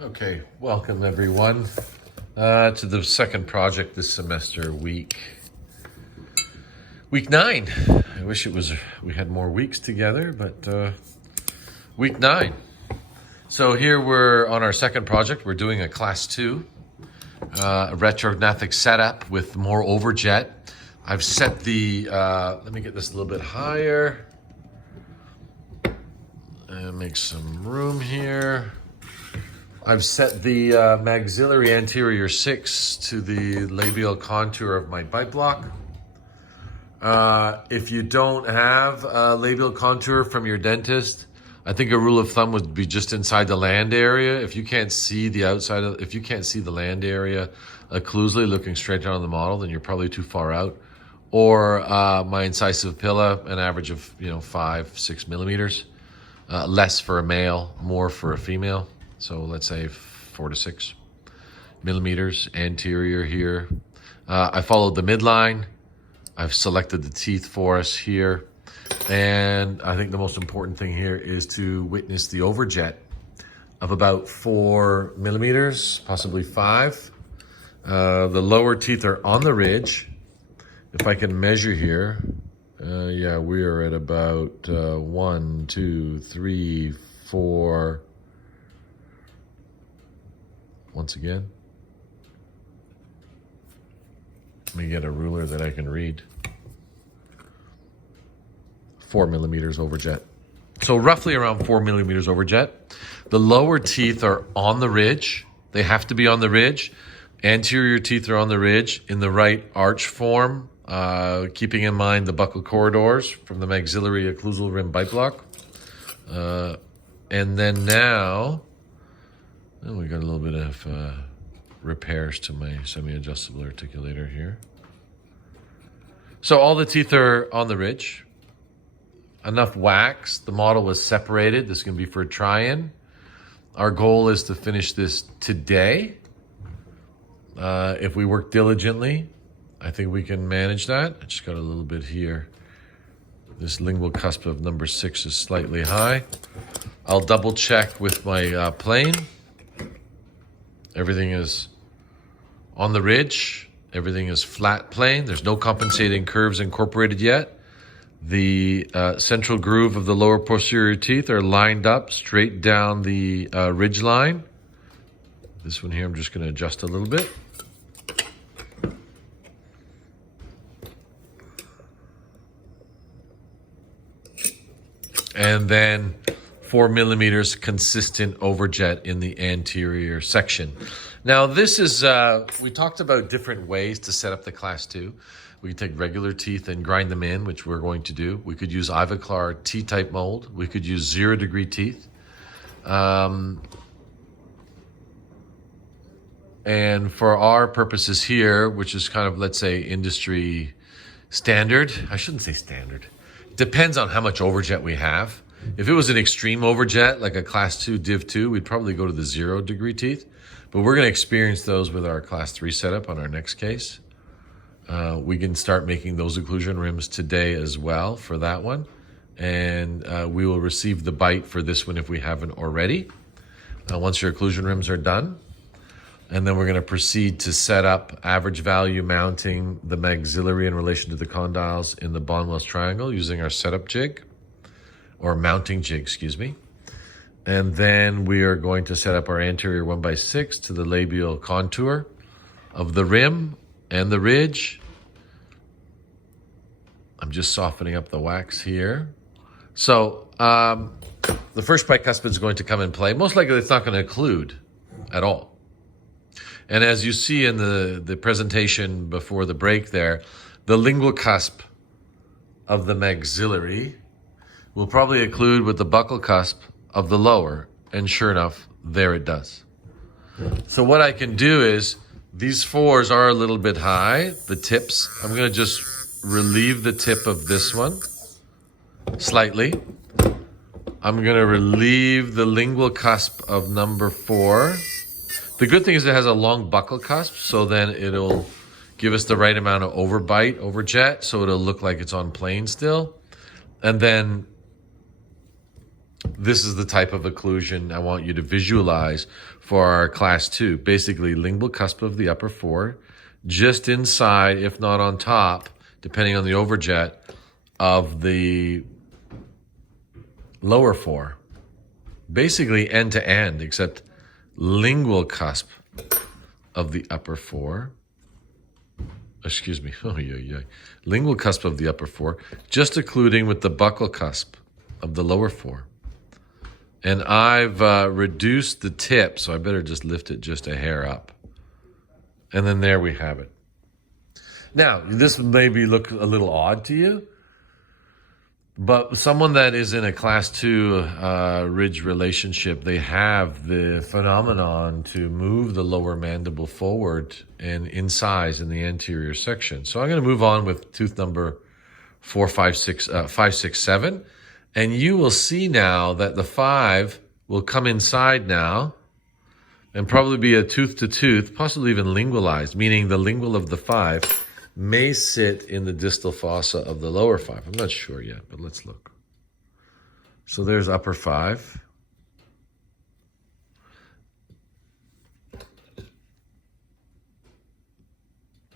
Okay, welcome everyone to the second project this semester, week 9. I wish we had more weeks together, but week 9. So here we're on our second project. We're doing a class 2, a Retrognathic Setup with more overjet. I've set the, let me get this a little bit higher and make some room here. I've set the maxillary anterior 6 to the labial contour of my bite block. If you don't have a labial contour from your dentist, I think a rule of thumb would be just inside the land area. If you can't see the outside of, if you can't see the land area occlusally looking straight down on the model, then you're probably too far out. Or my incisive pilla, an average of 5-6 millimeters, less for a male, more for a female. So let's say 4 to 6 millimeters anterior here. I followed the midline. I've selected the teeth for us here. And I think the most important thing here is to witness the overjet of about 4 millimeters, possibly 5. The lower teeth are on the ridge. If I can measure here, yeah, we are at about 1, 2, 3, 4. Once again, let me get a ruler that I can read. 4 millimeters overjet. So roughly around 4 millimeters overjet. The lower teeth are on the ridge. They have to be on the ridge. Anterior teeth are on the ridge in the right arch form, keeping in mind the buccal corridors from the maxillary occlusal rim bite block. And then now, we got a little bit of repairs to my semi-adjustable articulator here. So all the teeth are on the ridge. Enough wax. The model was separated. This is going to be for a try-in. Our goal is to finish this today. If we work diligently, I think we can manage that. I just got a little bit here. This lingual cusp of number 6 is slightly high. I'll double check with my plane. Everything is on the ridge. Everything is flat plane. There's no compensating curves incorporated yet. The central groove of the lower posterior teeth are lined up straight down the ridge line. This one here, I'm just going to adjust a little bit. And then 4 millimeters consistent overjet in the anterior section. Now this is, we talked about different ways to set up the class 2. We could take regular teeth and grind them in, which we're going to do. We could use Ivoclar T-type mold. We could use 0-degree teeth. And for our purposes here, which is kind of, let's say, industry standard. I shouldn't say standard. Depends on how much overjet we have. If it was an extreme overjet, like a class 2 div 2, we'd probably go to the 0-degree teeth. But we're going to experience those with our class 3 setup on our next case. We can start making those occlusion rims today as well for that one. And we will receive the bite for this one if we haven't already, once your occlusion rims are done. And then we're going to proceed to set up average value mounting the maxillary in relation to the condyles in the Bonwell's triangle using our setup jig, or mounting jig, excuse me. And then we are going to set up our anterior 1x6 to the labial contour of the rim and the ridge. I'm just softening up the wax here. So the first bicuspid is going to come in play. Most likely it's not going to occlude at all. And as you see in the presentation before the break there, the lingual cusp of the maxillary will probably occlude with the buccal cusp of the lower. And sure enough, there it does. So what I can do is, these 4s are a little bit high, the tips. I'm going to just relieve the tip of this one slightly. I'm going to relieve the lingual cusp of number 4. The good thing is it has a long buccal cusp, so then it'll give us the right amount of overbite, overjet, so it'll look like it's on plane still. And then This is the type of occlusion I want you to visualize for our class 2. Basically, lingual cusp of the upper 4, just inside, if not on top, depending on the overjet, of the lower 4. Basically end to end, except lingual cusp of the upper 4. Excuse me. Oh, yeah. Lingual cusp of the upper 4, just occluding with the buccal cusp of the lower 4. And I've reduced the tip, so I better just lift it just a hair up. And then there we have it. Now, this maybe look a little odd to you, but someone that is in a class 2 ridge relationship, they have the phenomenon to move the lower mandible forward and in size in the anterior section. So I'm going to move on with tooth number 4, 5, 6, 7. And you will see now that the 5 will come inside now and probably be a tooth to tooth, possibly even lingualized, meaning the lingual of the 5 may sit in the distal fossa of the lower 5. I'm not sure yet, but let's look. So there's upper 5.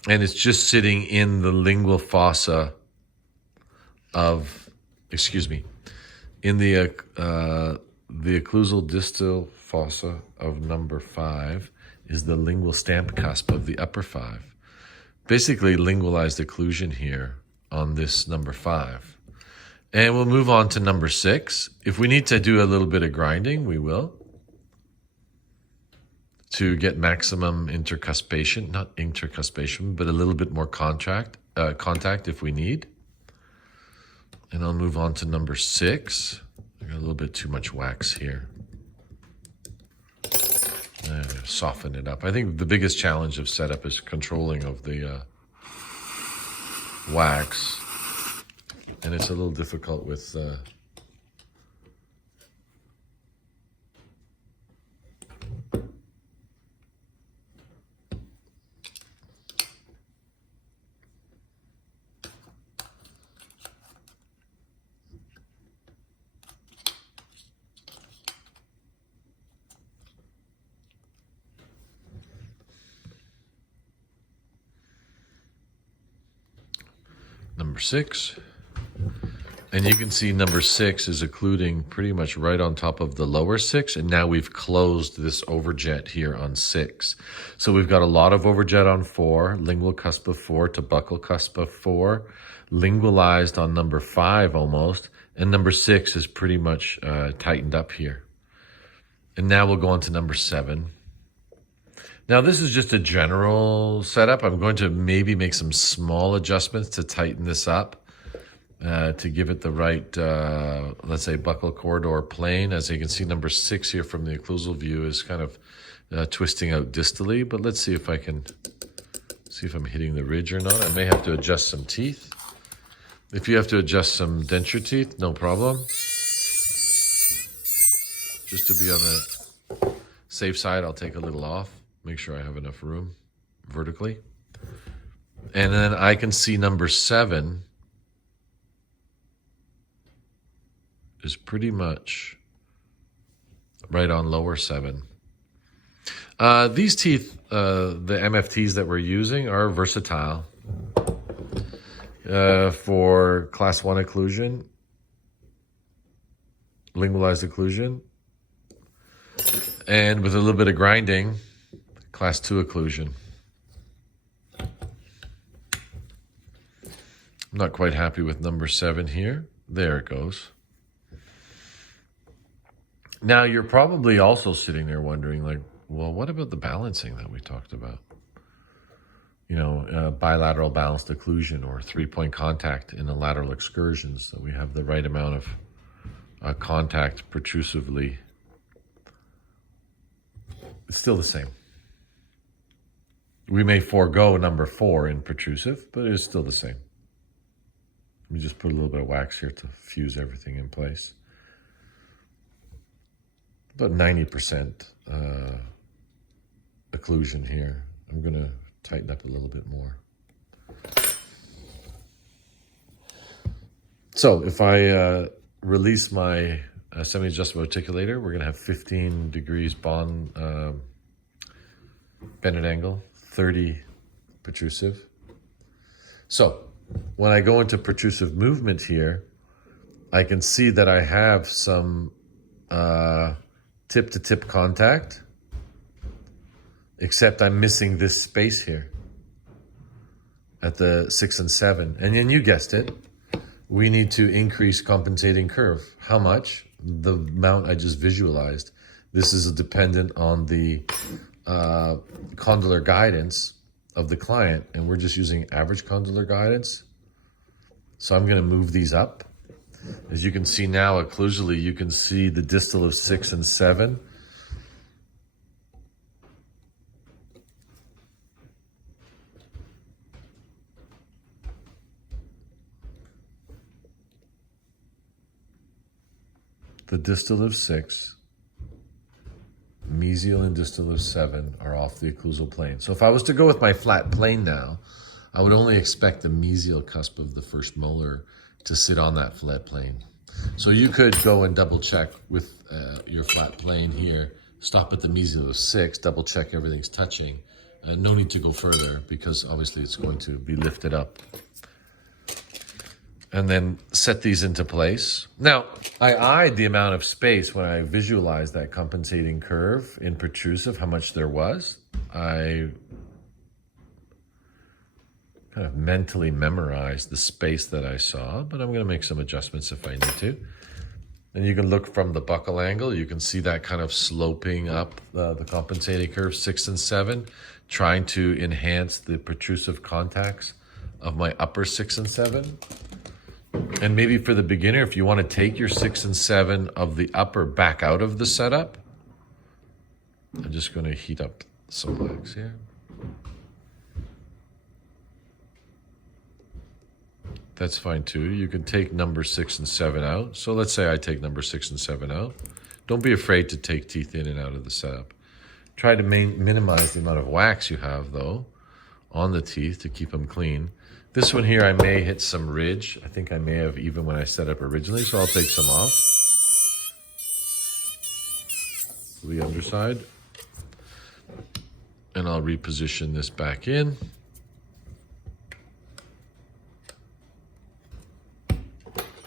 And it's just sitting in the lingual fossa of, in the occlusal distal fossa of number 5 is the lingual stamp cusp of the upper 5. Basically lingualized occlusion here on this number 5. And we'll move on to number 6. If we need to do a little bit of grinding, we will, to get maximum intercuspation, not intercuspation, but a little bit more contact if we need. And I'll move on to number 6. I got a little bit too much wax here. Soften it up. I think the biggest challenge of setup is controlling of the wax. And it's a little difficult with number 6. And you can see number 6 is occluding pretty much right on top of the lower 6. And now we've closed this overjet here on 6. So we've got a lot of overjet on 4, lingual cusp of 4 to buccal cusp of 4, lingualized on number 5 almost. And number 6 is pretty much tightened up here. And now we'll go on to number 7. Now, this is just a general setup. I'm going to maybe make some small adjustments to tighten this up, to give it the right, let's say, buccal corridor plane. As you can see, number 6 here from the occlusal view is kind of twisting out distally. But let's see if I can see if I'm hitting the ridge or not. I may have to adjust some teeth. If you have to adjust some denture teeth, no problem. Just to be on the safe side, I'll take a little off. Make sure I have enough room vertically. And then I can see number 7 is pretty much right on lower 7. These teeth, the MFTs that we're using, are versatile for class 1 occlusion, lingualized occlusion, and with a little bit of grinding, class 2 occlusion. I'm not quite happy with number 7 here. There it goes. Now, you're probably also sitting there wondering, like, well, what about the balancing that we talked about? You know, bilateral balanced occlusion or 3-point contact in the lateral excursions, so we have the right amount of contact protrusively. It's still the same. We may forego number 4 in protrusive, but it is still the same. Let me just put a little bit of wax here to fuse everything in place. About 90% occlusion here. I'm going to tighten up a little bit more. So if I release my semi-adjustable articulator. We're going to have 15 degrees bond bend angle, 30 protrusive. So when I go into protrusive movement here, I can see that I have some tip-to-tip contact, except I'm missing this space here at the 6 and 7. And then you guessed it, we need to increase compensating curve. How much? The amount I just visualized. This is dependent on the condylar guidance of the client, and we're just using average condylar guidance. So I'm going to move these up. As you can see now, occlusally, you can see the distal of 6 and 7. The distal of 6, mesial and distal of 7 are off the occlusal plane. So if I was to go with my flat plane now, I would only expect the mesial cusp of the first molar to sit on that flat plane. So you could go and double check with your flat plane here, stop at the mesial of 6, double check everything's touching. No need to go further because obviously it's going to be lifted up. And then set these into place. Now, I eyed the amount of space when I visualized that compensating curve in protrusive, how much there was. I kind of mentally memorized the space that I saw, but I'm going to make some adjustments if I need to. And you can look from the buccal angle. You can see that kind of sloping up the compensating curve, 6 and 7, trying to enhance the protrusive contacts of my upper 6 and 7. And maybe for the beginner, if you want to take your 6 and 7 of the upper back out of the setup, I'm just going to heat up some wax here. That's fine too. You can take number 6 and 7 out. So let's say I take number 6 and 7 out. Don't be afraid to take teeth in and out of the setup. Try to minimize the amount of wax you have though on the teeth to keep them clean. This one here, I may hit some ridge. I think I may have even when I set up originally, so I'll take some off. The underside. And I'll reposition this back in.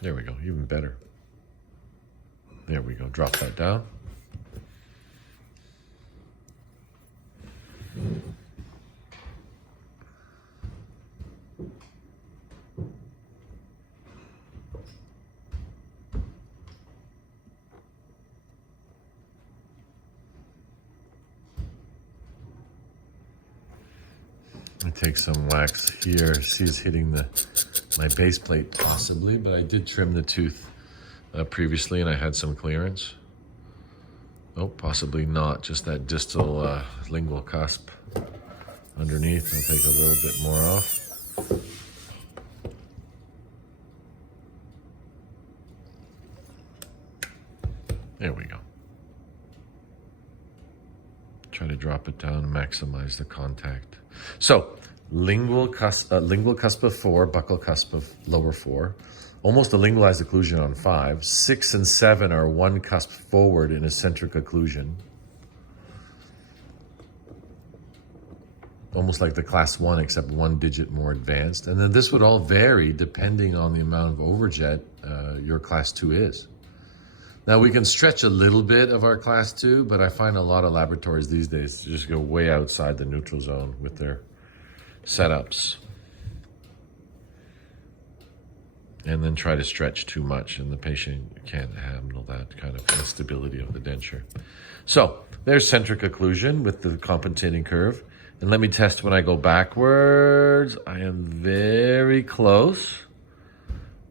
There we go, even better. There we go, drop that down. I take some wax here. See, it's hitting my base plate possibly, but I did trim the tooth previously and I had some clearance. Oh, possibly not, just that distal lingual cusp underneath. I'll take a little bit more off. There we go. Try to drop it down and maximize the contact. So, lingual cusp of 4, buccal cusp of lower 4. Almost a lingualized occlusion on 5. 6 and 7 are one cusp forward in eccentric occlusion. Almost like the class 1, except 1 digit more advanced. And then this would all vary depending on the amount of overjet your class 2 is. Now we can stretch a little bit of our class 2, but I find a lot of laboratories these days just go way outside the neutral zone with their setups. And then try to stretch too much, and the patient can't handle that kind of instability of the denture. So there's centric occlusion with the compensating curve. And let me test when I go backwards. I am very close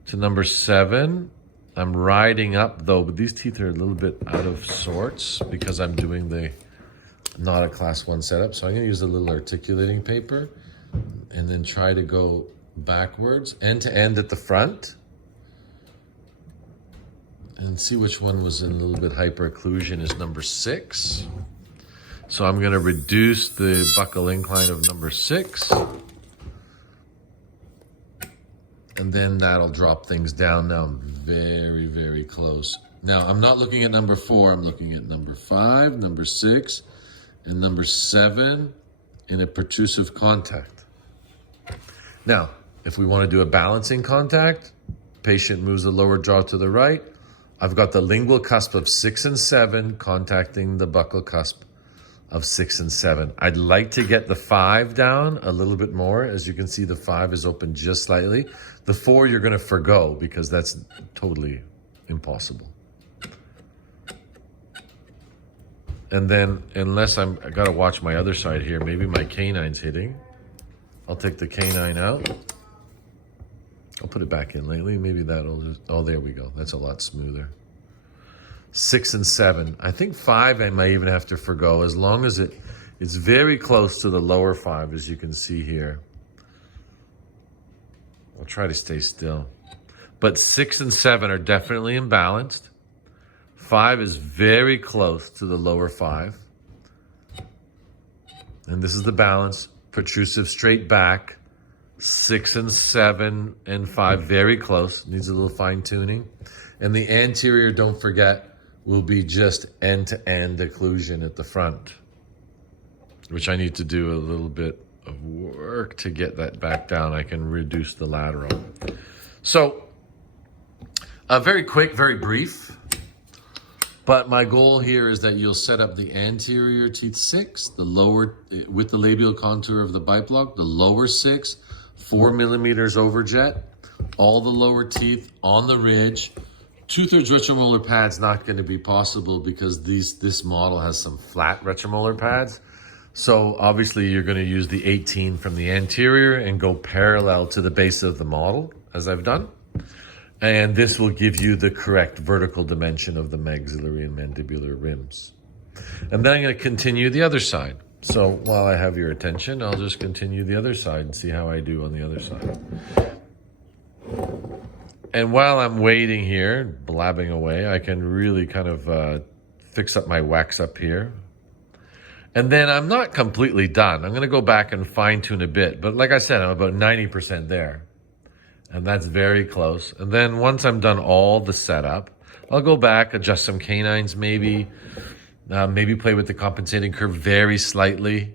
to number 7. I'm riding up though, but these teeth are a little bit out of sorts because I'm doing not a class 1 setup. So I'm gonna use a little articulating paper and then try to go backwards, end to end at the front, and see which one was in a little bit hyperocclusion is number 6. So I'm gonna reduce the buccal incline of number 6. And then that'll drop things down. Now I'm very, very close. Now, I'm not looking at number 4. I'm looking at number 5, number 6, and number 7 in a protrusive contact. Now, if we want to do a balancing contact, patient moves the lower jaw to the right. I've got the lingual cusp of 6 and 7 contacting the buccal cusp of 6 and 7. I'd like to get the 5 down a little bit more. As you can see, the 5 is open just slightly. The 4 you're going to forgo because that's totally impossible. And then, unless I got to watch my other side here, maybe my canine's hitting. I'll take the canine out. I'll put it back in lately. Maybe that'll just, oh, there we go. That's a lot smoother. 6 and 7. I think 5 I might even have to forgo as long as it's very close to the lower 5, as you can see here. I'll try to stay still. But 6 and 7 are definitely imbalanced. 5 is very close to the lower 5. And this is the balance. Protrusive straight back. 6 and 7 and 5 very close. Needs a little fine tuning. And the anterior, don't forget, will be just end-to-end occlusion at the front, which I need to do a little bit of work to get that back down. I can reduce the lateral. So, very quick, very brief, but my goal here is that you'll set up the anterior teeth 6, the lower, with the labial contour of the bite block, the lower 6, 4 millimeters overjet, all the lower teeth on the ridge. 2/3 retromolar pad's not going to be possible because this model has some flat retromolar pads. So obviously you're going to use the 18 from the anterior and go parallel to the base of the model, as I've done. And this will give you the correct vertical dimension of the maxillary and mandibular rims. And then I'm going to continue the other side. So while I have your attention, I'll just continue the other side and see how I do on the other side. And while I'm waiting here, blabbing away, I can really kind of fix up my wax up here. And then I'm not completely done. I'm going to go back and fine tune a bit. But like I said, I'm about 90% there. And that's very close. And then once I'm done all the setup, I'll go back, adjust some canines maybe, maybe play with the compensating curve very slightly.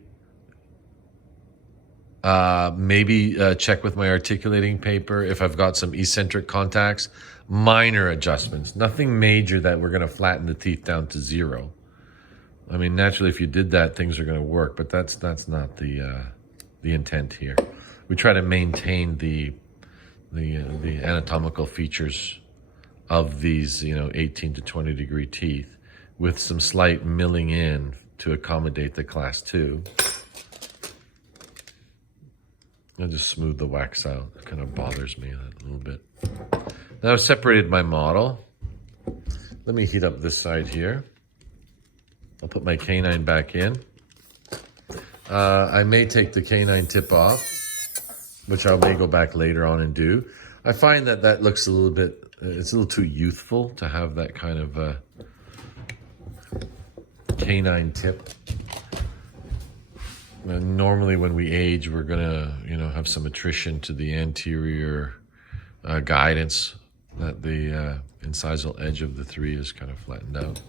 Maybe check with my articulating paper if I've got some eccentric contacts. Minor adjustments, nothing major that we're going to flatten the teeth down to 0. I mean, naturally, if you did that, things are going to work, but that's not the intent here. We try to maintain the anatomical features of these, 18 to 20 degree teeth with some slight milling in to accommodate the class 2. I'll just smooth the wax out. It kind of bothers me a little bit. Now I've separated my model. Let me heat up this side here. I'll put my canine back in. I may take the canine tip off, which I may go back later on and do. I find that looks a little bit, it's a little too youthful to have that kind of canine tip. Normally when we age, we're gonna, have some attrition to the anterior guidance, that the incisal edge of the 3 is kind of flattened out.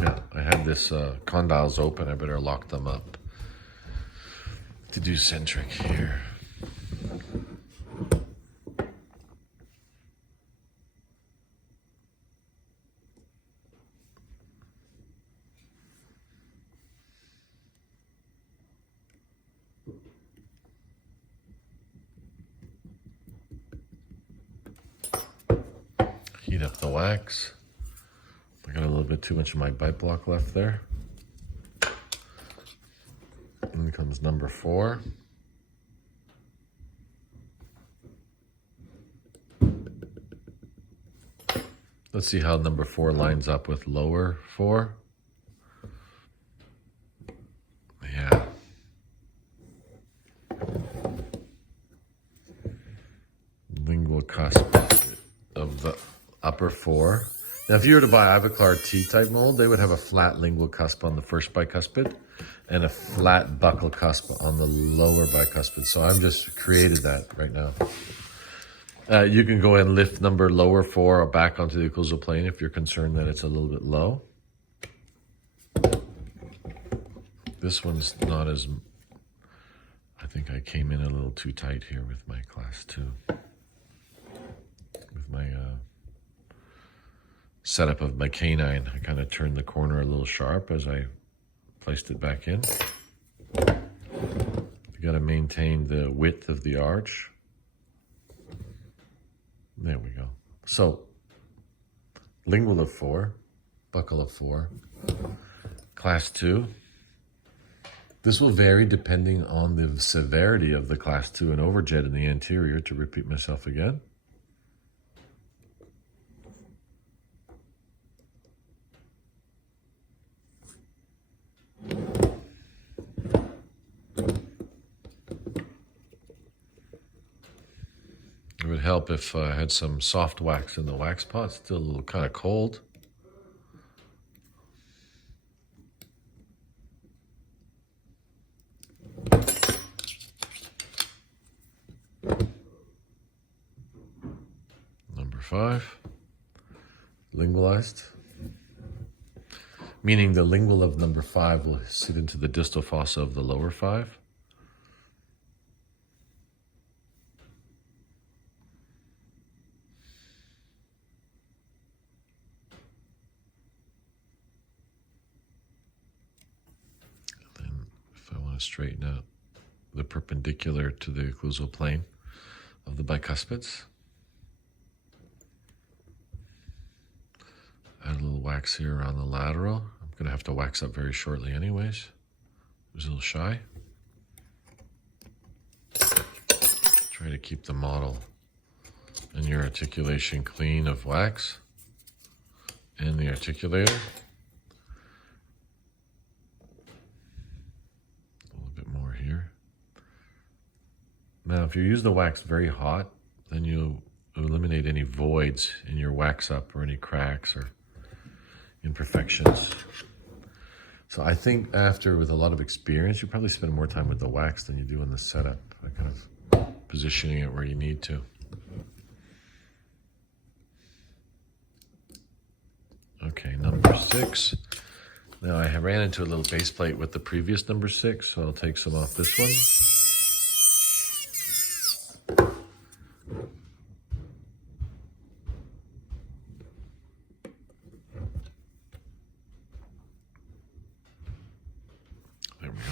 Yeah, I had this condyles open. I better lock them up to do centric here. Heat up the wax. I got a little bit too much of my bite block left there. In comes number 4. Let's see how number 4 lines up with lower 4. Yeah. Lingual cusp of the upper 4. Now, if you were to buy Ivoclar T-type mold, they would have a flat lingual cusp on the first bicuspid and a flat buccal cusp on the lower bicuspid. So I'm just created that right now. You can go and lift number lower 4 back onto the occlusal plane if you're concerned that it's a little bit low. This one's not as... I think I came in a little too tight here with my class 2. With my setup of my canine. I kind of turned the corner a little sharp as I placed it back in. You got to maintain the width of the arch. There we go. So, lingual of 4, buccal of 4, class 2. This will vary depending on the severity of the class 2 and overjet in the anterior, to repeat myself again. It would help if I had some soft wax in the wax pot, still a little kind of cold. Number 5, lingualized, meaning the lingual of number 5 will sit into the distal fossa of the lower 5. Straighten out the perpendicular to the occlusal plane of the bicuspids. Add a little wax here around the lateral. I'm going to have to wax up very shortly anyways. I was a little shy. Try to keep the model and your articulation clean of wax and the articulator. Now, if you use the wax very hot, then you eliminate any voids in your wax up or any cracks or imperfections. So I think after, with a lot of experience, you probably spend more time with the wax than you do in the setup, kind of positioning it where you need to. Okay, number 6. Now I ran into a little base plate with the previous number 6, so I'll take some off this one. There we go.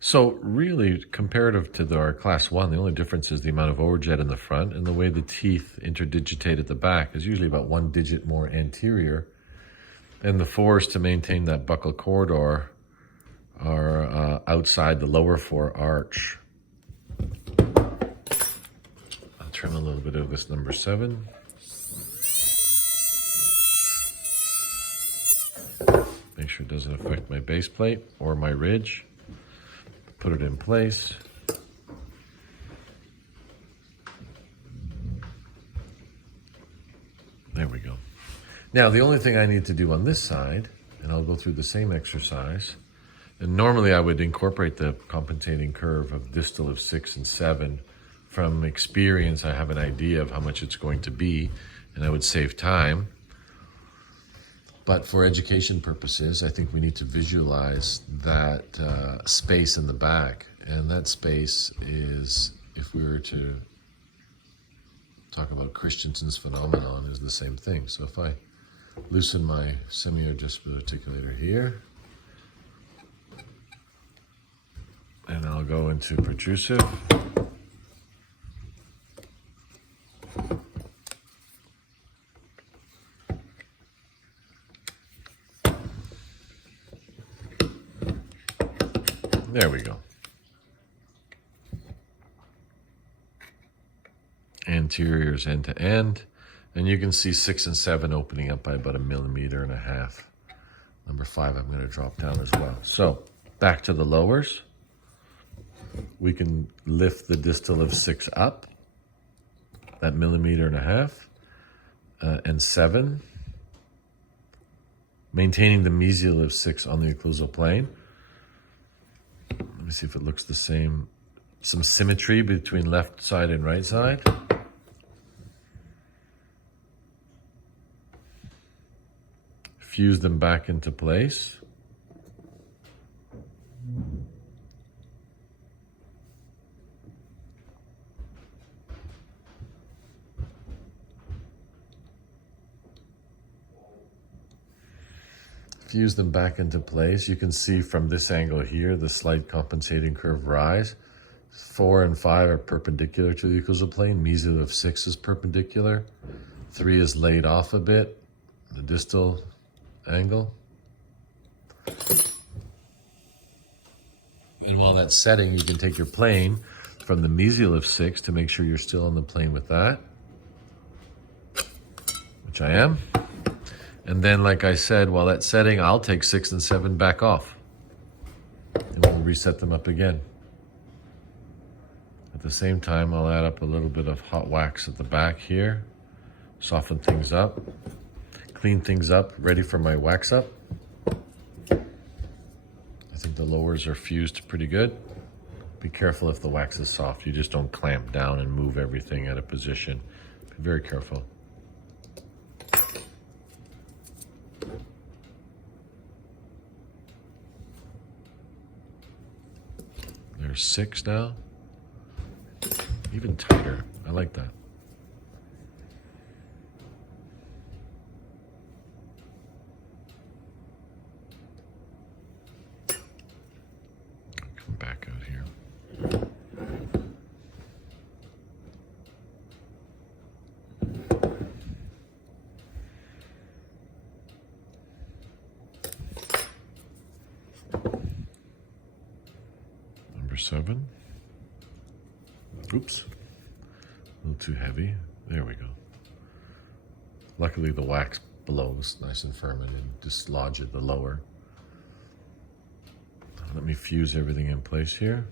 So really, comparative to our class 1, the only difference is the amount of overjet in the front, and the way the teeth interdigitate at the back is usually about 1 digit more anterior. And the force to maintain that buccal corridor are outside the lower 4 arch. I'll trim a little bit of this number 7. Make sure it doesn't affect my base plate or my ridge. Put it in place. There we go. Now, the only thing I need to do on this side, and I'll go through the same exercise, and normally I would incorporate the compensating curve of distal of 6 and 7. From experience, I have an idea of how much it's going to be, and I would save time. But for education purposes, I think we need to visualize that space in the back. And that space is, if we were to talk about Christensen's phenomenon, is the same thing. So if I loosen my semi-adjustable articulator here, and I'll go into protrusive. There we go. anteriors end to end. And you can see 6 and 7 opening up by about 1.5 millimeters. Number 5, I'm going to drop down as well. So back to the lowers. We can lift the distal of 6 up, that 1.5 millimeters, and 7. Maintaining the mesial of 6 on the occlusal plane. Let me see if it looks the same. Some symmetry between left side and right side. Fuse them back into place. Fuse them back into place. You can see from this angle here, the slight compensating curve rise. 4 and 5 are perpendicular to the occlusal plane. Mesial of 6 is perpendicular. 3 is laid off a bit, the distal angle. And while that's setting, you can take your plane from the mesial of 6 to make sure you're still on the plane with that, which I am. And then, like I said, while that's setting, I'll take 6 and 7 back off. And we'll reset them up again. At the same time, I'll add up a little bit of hot wax at the back here. Soften things up. Clean things up, ready for my wax up. I think the lowers are fused pretty good. Be careful if the wax is soft. You just don't clamp down and move everything out of position. Be very careful. There's 6 now. Even tighter. I like that. Come back out here. Number 7. Oops, a little too heavy. There we go. Luckily the wax below was nice and firm and didn't dislodge it, the lower. Let me fuse everything in place here.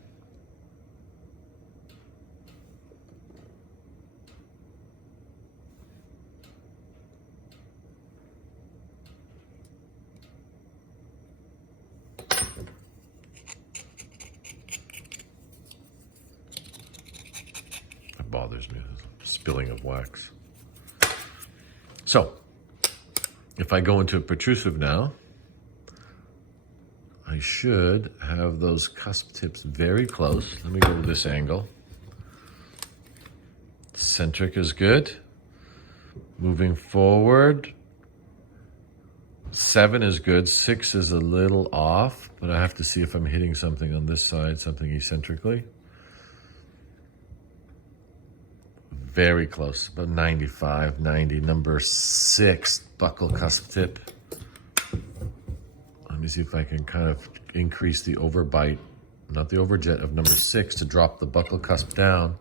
Bothers me, the spilling of wax. So, if I go into a protrusive now, I should have those cusp tips very close. Let me go to this angle. Centric is good. Moving forward, 7 is good. 6 is a little off, but I have to see if I'm hitting something on this side, something eccentrically. Very close, about 95, 90. Number 6, buckle cusp tip. Let me see if I can kind of increase the overbite, not the overjet, of number 6 to drop the buckle cusp down.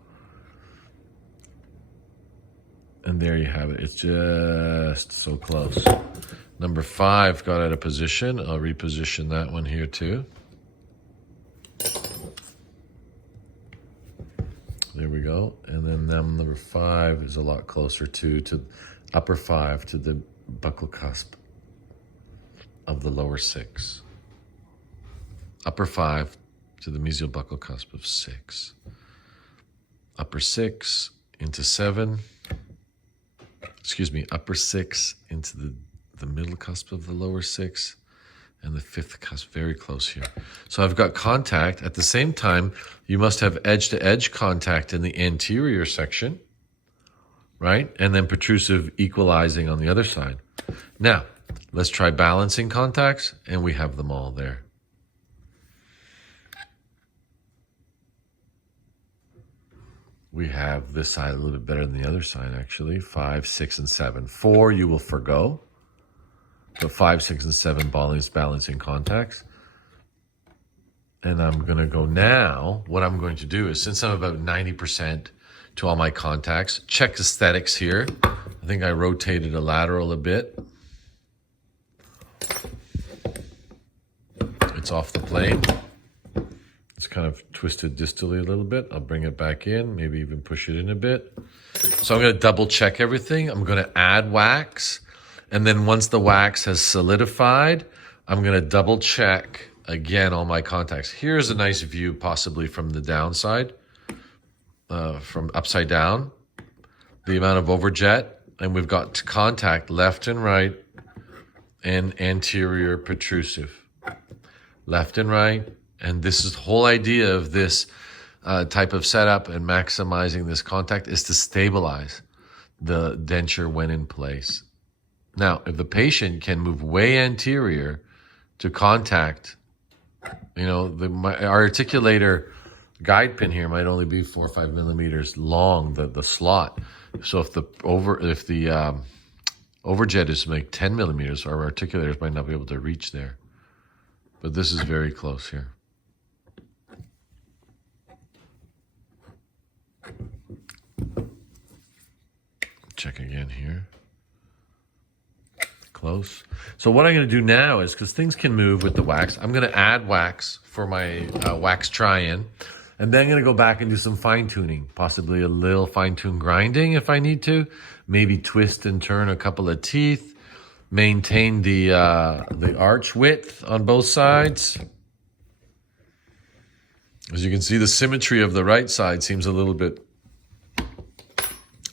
And there you have it. It's just so close. Number 5 got out of position. I'll reposition that one here too. There we go. And then number 5 is a lot closer to upper 5 to the buckle cusp of the lower 6. Upper 5 to the mesial buckle cusp of 6. Upper 6 into 7. Excuse me, upper 6 into the middle cusp of the lower 6. And the 5th cusp, very close here. So I've got contact. At the same time, you must have edge-to-edge contact in the anterior section, right? And then protrusive equalizing on the other side. Now, let's try balancing contacts, and we have them all there. We have this side a little bit better than the other side, actually. 5, 6, and 7. 4 you will forgo. But 5, 6, and 7 balancing contacts. And I'm going to go now. What I'm going to do is, since I'm about 90% to all my contacts. Check aesthetics here. I think I rotated a lateral a bit. It's off the plane. It's kind of twisted distally a little bit. I'll bring it back in, maybe even push it in a bit. So I'm going to double check everything. I'm going to add wax. And then once the wax has solidified, I'm going to double check again all my contacts. Here's a nice view possibly from the downside, from upside down, the amount of overjet. And we've got contact left and right and anterior protrusive. Left and right. And this is the whole idea of this type of setup and maximizing this contact is to stabilize the denture when in place. Now, if the patient can move way anterior to contact, our articulator guide pin here might only be 4 or 5 millimeters long, the slot. So if the overjet is like 10 millimeters, our articulators might not be able to reach there. But this is very close here. Check again here. Close. So what I'm going to do now is, because things can move with the wax, I'm going to add wax for my wax try-in. And then I'm going to go back and do some fine-tuning, possibly a little fine-tune grinding if I need to. Maybe twist and turn a couple of teeth. Maintain the arch width on both sides. As you can see, the symmetry of the right side seems a little bit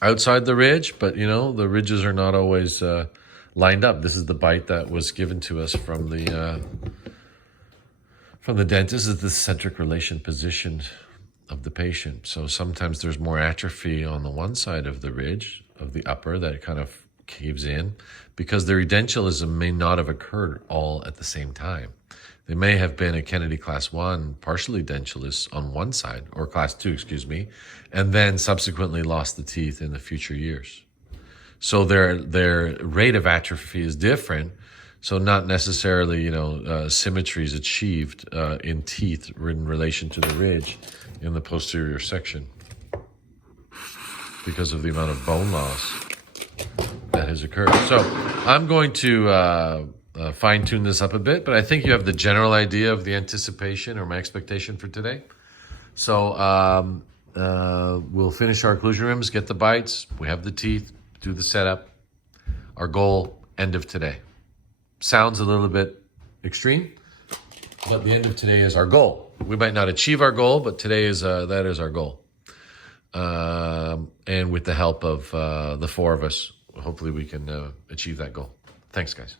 outside the ridge, but the ridges are not always lined up. This is the bite that was given to us from the dentist, is the centric relation position of the patient. So sometimes there's more atrophy on the one side of the ridge of the upper that kind of caves in, because their edentialism may not have occurred all at the same time. They may have been a Kennedy class 1 partially dentulous on one side, or class 2, excuse me, and then subsequently lost the teeth in the future years. So their rate of atrophy is different. So not necessarily, symmetry is achieved in teeth in relation to the ridge in the posterior section because of the amount of bone loss that has occurred. So I'm going to fine-tune this up a bit, but I think you have the general idea of the anticipation or my expectation for today. So we'll finish our occlusion rims, get the bites, we have the teeth, do the setup. Our goal, end of today. Sounds a little bit extreme, but the end of today is our goal. We might not achieve our goal, but today is that is our goal. And with the help of the four of us, hopefully we can achieve that goal. Thanks, guys.